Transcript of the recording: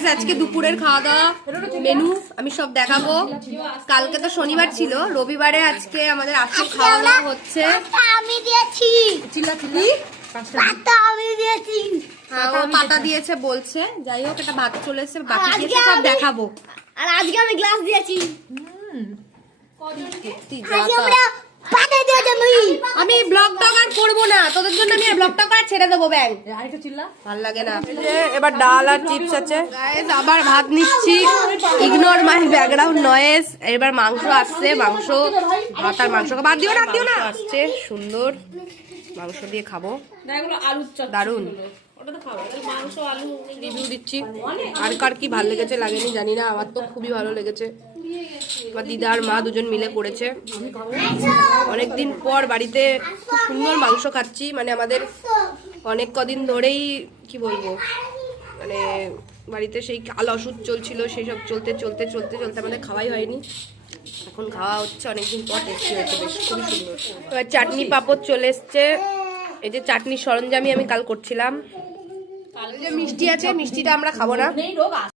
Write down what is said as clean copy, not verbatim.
Guys আজকে দুপুরের খাওয়া দাওয়া মেনু আমি সব দেখাবো। কালকে তো শনিবার ছিল, রবিবারে আজকে আমাদের আসল খাওয়া দাওয়া হচ্ছে। আমি দিয়েছি পাতা দিয়েছে বলছে, যাই হোক এটা ভাত চলে এসেছে, বাকি দিয়েছে সব দেখাবো। আর আজকে আমি গ্লাস দিয়েছি। আমি ব্লগ টক আর করবো না, তোদের জন্য আমি ব্লগ টক আর ছেড়ে দেবো ব্যাং। ভালো লাগে না। এবার ডাল আর চিপস আছে, আবার ভাত নিচ্ছি। ইগনোর মাই ব্যাকগ্রাউন্ড নয়েজ। এবার মাংস আসছে, মাংস ভাত আর মাংস বাদ দিও না, দিও না। আসছে সুন্দর, মাংস দিয়ে খাবো, দারুন। রিভিউ দিচ্ছি, আর কার কি ভালো লেগেছে লাগেনি জানি না, আমার তো খুবই ভালো লেগেছে। আমার দিদা আর মা দুজন মিলে করেছে। অনেকদিন পর বাড়িতে খুব সুন্দর মাংস খাচ্ছি, মানে আমাদের অনেক কদিন ধরেই কি বলবো, মানে বাড়িতে সেই কাল অসুখ চলছিল, সেই সব চলতে চলতে চলতে চলতে আমাদের খাওয়াই হয়নি। এখন খাওয়া হচ্ছে অনেকদিন পর, টেস্টি হয়েছে বেশ, খুবই সুন্দর। এবার চাটনি পাপড় চলে এসছে। এই যে চাটনির সরঞ্জামই আমি কাল করছিলাম। মিষ্টি আছে, মিষ্টিটা আমরা খাবো না।